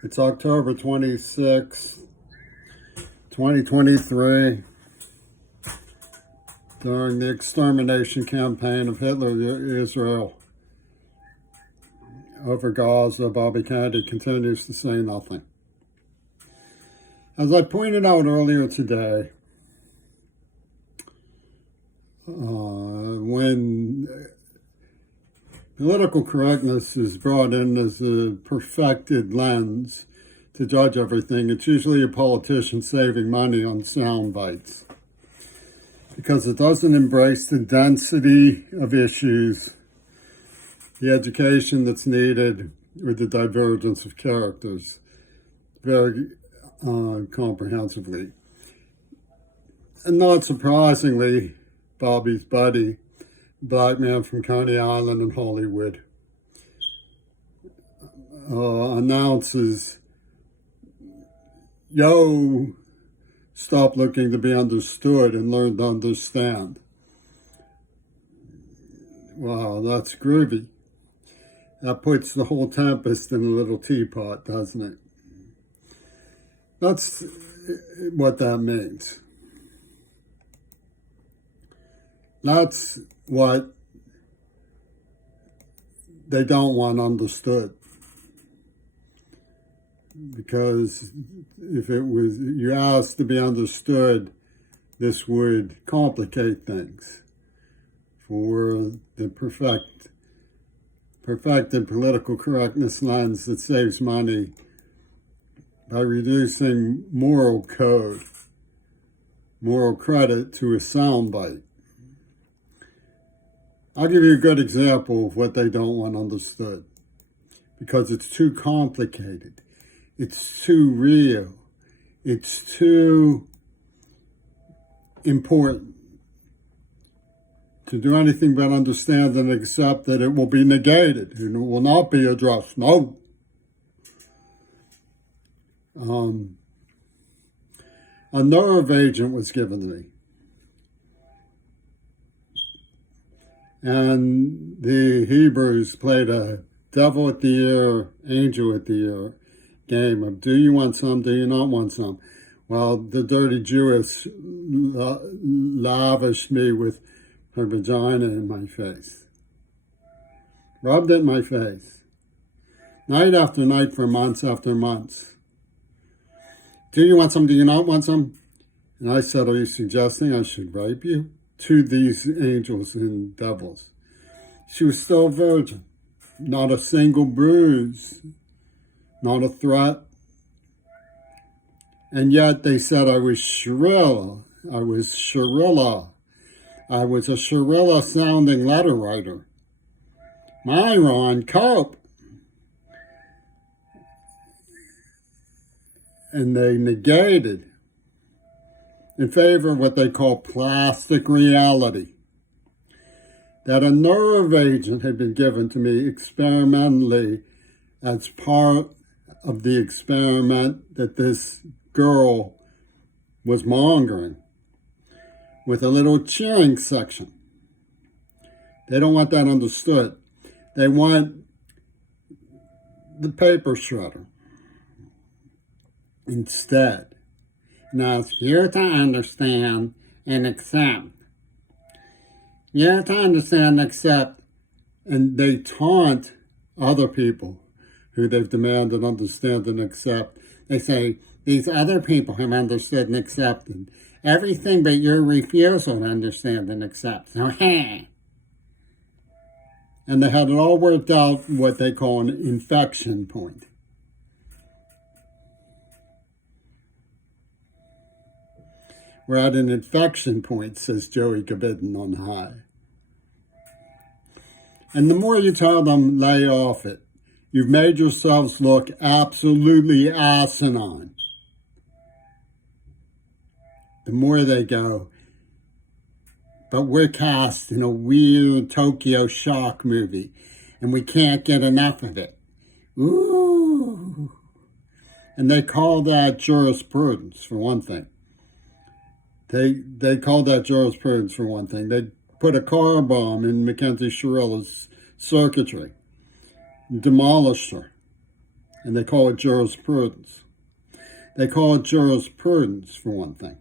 It's October 26th, 2023, during the extermination campaign of Hitler Israel over Gaza. Bobby Kennedy continues to say nothing. As I pointed out earlier today, when political correctness is brought in as a perfected lens to judge everything, it's usually a politician saving money on sound bites because it doesn't embrace the density of issues, the education that's needed, or the divergence of characters very comprehensively. And not surprisingly, Bobby's buddy, black man from Coney Island in Hollywood, announces, "Yo, stop looking to be understood and learn to understand." Wow, that's groovy. That puts the whole tempest in a little teapot, doesn't it? That's what that means. That's what they don't want understood. Because if it was you asked to be understood, this would complicate things for the perfected political correctness lens that saves money by reducing moral code, moral credit to a soundbite. I'll give you a good example of what they don't want understood, because it's too complicated, it's too real, it's too important to do anything but understand and accept that it will be negated and it will not be addressed. No. A nerve agent was given to me. And the Hebrews played a devil at the ear, angel at the ear game of do you want some, do you not want some? Well, the dirty Jewess lavished me with her vagina in my face. Rubbed it in my face. Night after night for months after months. Do you want some, do you not want some? And I said, are you suggesting I should rape you? To these angels and devils. She was still a virgin. Not a single bruise. Not a threat. And yet they said I was shrill. I was Shirilla. I was a Shirilla sounding letter writer. Myron Cope. And they negated in favor of what they call plastic reality. That a nerve agent had been given to me experimentally as part of the experiment that this girl was mongering, with a little cheering section. They don't want that understood. They want the paper shredder instead. Now, it's here to understand and accept. You're to understand and accept, and they taunt other people who they've demanded understand and accept. They say, these other people have understood and accepted everything but your refusal to understand and accept. So, hey. And they had it all worked out what they call an infection point. We're at an infection point, says Joey Gabidon on high. And the more you tell them, lay off it, you've made yourselves look absolutely asinine. The more they go, but we're cast in a weird Tokyo shock movie, and we can't get enough of it. Ooh. And they call that jurisprudence, for one thing. They called that jurisprudence for one thing. They put a car bomb in Mackenzie Shirilla's circuitry, demolished her, and they call it jurisprudence. They call it jurisprudence, for one thing.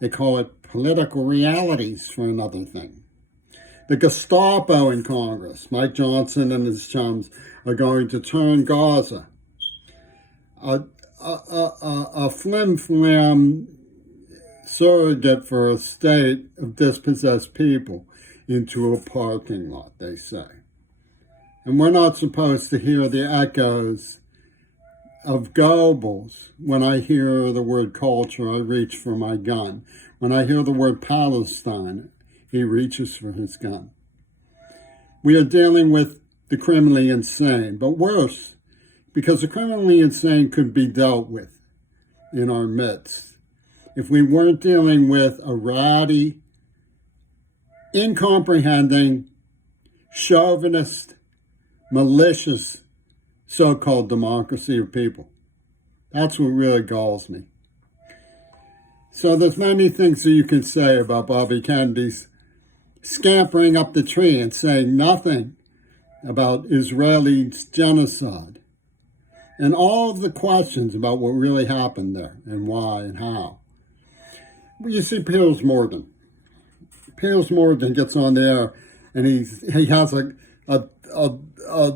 They call it political realities, for another thing. The Gestapo in Congress, Mike Johnson and his chums, are going to turn Gaza, a flim-flam surrogate for a state of dispossessed people, into a parking lot, they say. And we're not supposed to hear the echoes of Goebbels. When I hear the word culture, I reach for my gun. When I hear the word Palestine, he reaches for his gun. We are dealing with the criminally insane, but worse, because the criminally insane could be dealt with in our midst if we weren't dealing with a ratty, incomprehending, chauvinist, malicious so-called democracy of people. That's what really galls me. So there's many things that you can say about Bobby Kennedy's scampering up the tree and saying nothing about Israeli genocide, and all of the questions about what really happened there and why and how. Well, you see Piers Morgan. Piers Morgan gets on there and he has a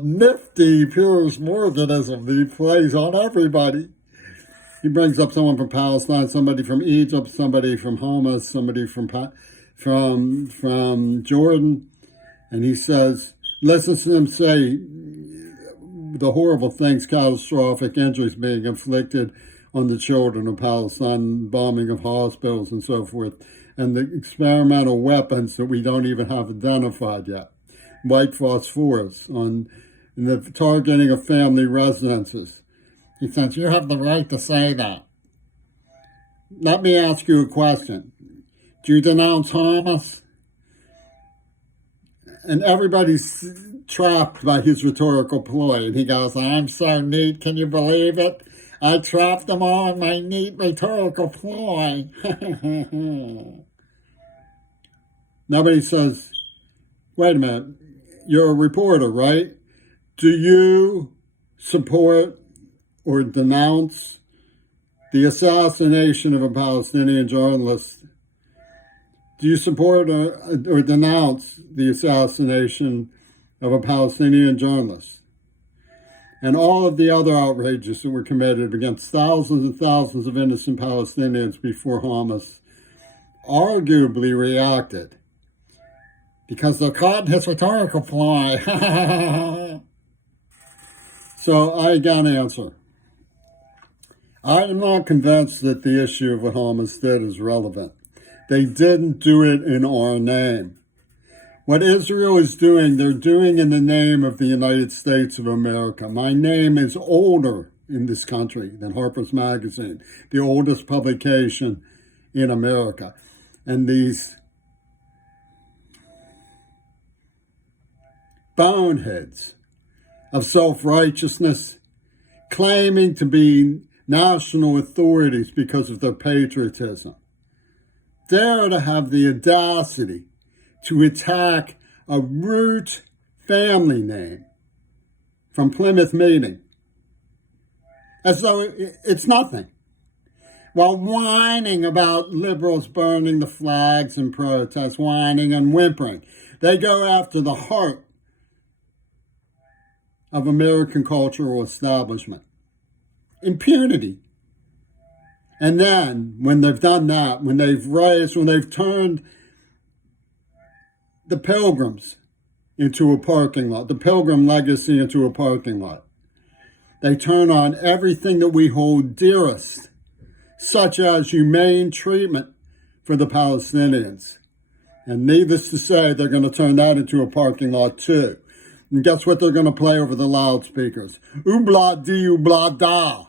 nifty Piers Morganism he plays on everybody. He brings up someone from Palestine, somebody from Egypt, somebody from Hamas, somebody from Jordan, and he says, listen to them say the horrible things, catastrophic injuries being inflicted on the children of Palestine, bombing of hospitals and so forth, and the experimental weapons that we don't even have identified yet. White phosphorus, on the targeting of family residences. He says, you have the right to say that. Let me ask you a question. Do you denounce Hamas? And everybody's trapped by his rhetorical ploy. And he goes, I'm so neat, can you believe it? I trapped them all in my neat rhetorical ploy. Nobody says, wait a minute, you're a reporter, right? Do you support or denounce the assassination of a Palestinian journalist? Do you support or denounce the assassination of a Palestinian journalist? And all of the other outrages that were committed against thousands and thousands of innocent Palestinians before Hamas arguably reacted because they're caught in his rhetorical ploy. So I again answer. I am not convinced that the issue of what Hamas did is relevant. They didn't do it in our name. What Israel is doing, they're doing in the name of the United States of America. My name is older in this country than Harper's Magazine, the oldest publication in America. And these boneheads of self-righteousness, claiming to be national authorities because of their patriotism, dare to have the audacity to attack a root family name from Plymouth Meeting as though it's nothing, while whining about liberals burning the flags in protest, whining and whimpering. They go after the heart of American cultural establishment. Impunity. And then, when they've done that, when they've turned the Pilgrims into a parking lot, the Pilgrim legacy into a parking lot, they turn on everything that we hold dearest, such as humane treatment for the Palestinians. And needless to say, they're going to turn that into a parking lot too. And guess what they're going to play over the loudspeakers? Oobla dee oobla da.